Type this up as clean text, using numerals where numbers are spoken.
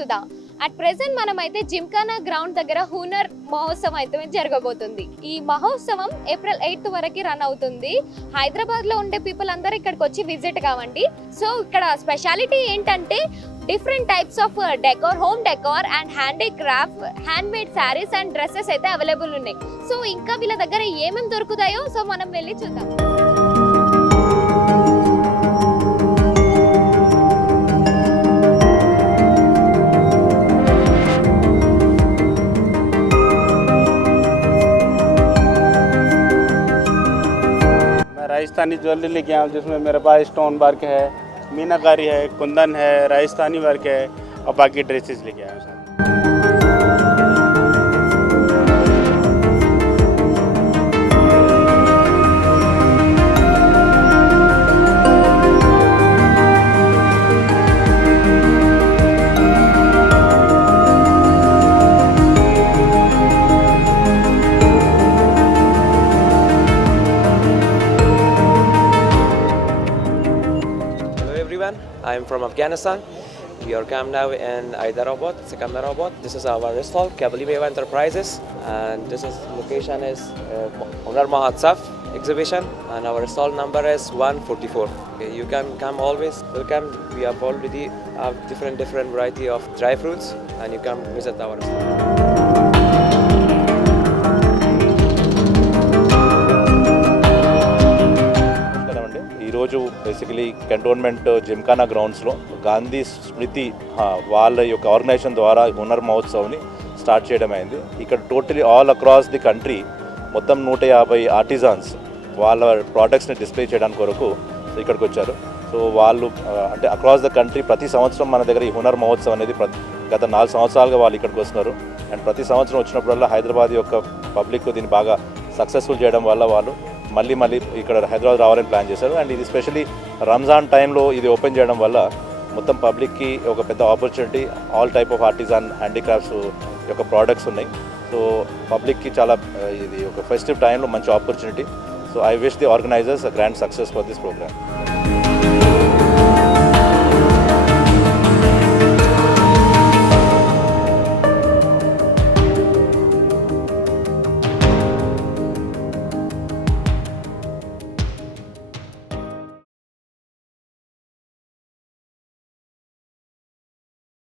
Sudha. At present మనమైతే జిమ్ఖానా గ్రౌండ్ దగ్గర హునర్ మహోత్సవం అయితే జరగబోతుంది. ఈ మహోత్సవం ఏప్రిల్ 8th వరకు రన్ అవుతుంది. హైదరాబాద్ లో ఉండే పీపుల్ అందరూ ఇక్కడికి వచ్చి విజిట్ కావండి. సో ఇక్కడ స్పెషాలిటీ ఏంటంటే different types of decor, home decor and handicraft, hand made saris and dresses అయితే అవైలబుల్ ఉన్నాయి. సో ఇంకా వీళ్ళ దగ్గర ఏమేమి దొరుకుతాయో సో మనం వెళ్ళి చూద్దాం. राजस्थानी ज्वेलरी लेके आया हूँ जिसमें मेरे पास स्टोन वर्क है, मीनाकारी है, कुंदन है, राजस्थानी वर्क है और बाकी ड्रेसेस लेके आया हूँ sir. I am from Afghanistan. We are come now in Hyderabad, Secunderabad. This is our stall, Kabalibeva Enterprises, and this is location is Hunar Mahotsav exhibition, and our stall number is 144. Okay, you can come always. Welcome. We have already have different variety of dry fruits, and you can visit our stall. ఈరోజు basically cantonment Gymkhana గ్రౌండ్స్లో గాంధీ స్మృతి వాళ్ళ యొక్క ఆర్గనైజేషన్ ద్వారా హునర్ మహోత్సవ్ని స్టార్ట్ చేయడం అయింది. ఇక్కడ totally all across the country మొత్తం 150 ఆర్టిజాన్స్ వాళ్ళ ప్రోడక్ట్స్ని డిస్ప్లే చేయడానికి కొరకు ఇక్కడికి వచ్చారు. సో వాళ్ళు అంటే అక్రాస్ ద కంట్రీ ప్రతి సంవత్సరం మన దగ్గర ఈ హునర్ మహోత్సవ్ అనేది గత 4 సంవత్సరాలుగా వాళ్ళు ఇక్కడికి వస్తున్నారు. అండ్ ప్రతి సంవత్సరం వచ్చినప్పుడల్లా హైదరాబాద్ యొక్క పబ్లిక్ దీన్ని బాగా సక్సెస్ఫుల్ చేయడం వల్ల వాళ్ళు మళ్ళీ ఇక్కడ హైదరాబాద్ రావాలని ప్లాన్ చేశారు. అండ్ ఇది స్పెషల్లీ రంజాన్ టైంలో ఇది ఓపెన్ చేయడం వల్ల మొత్తం పబ్లిక్కి ఒక పెద్ద opportunity. All type of artisan handicrafts యొక్క ప్రోడక్ట్స్ ఉన్నాయి. సో పబ్లిక్కి చాలా ఇది ఒక ఫెస్టివ్ టైంలో మంచి opportunity. So I wish the organisers grand success for this programme.